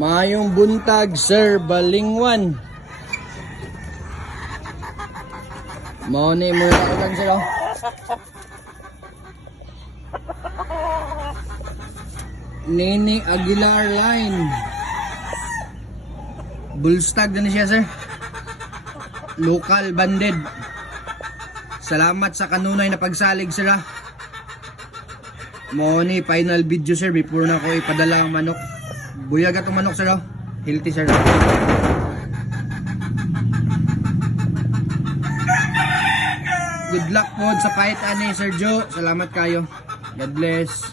Maayong buntag, Sir Balingwan. Mao ni mo lang sila. Nini Aguilar line. Bullstag na siya, sir. Local banded. Salamat sa kanunay na pagsalig, sir. Mao ni final video, sir, before na ko ipadala ang manok. Buyag atong manok, sir. Healthy, sir. Good luck po sa fight, ani, Sir Joe. Salamat kayo. God bless.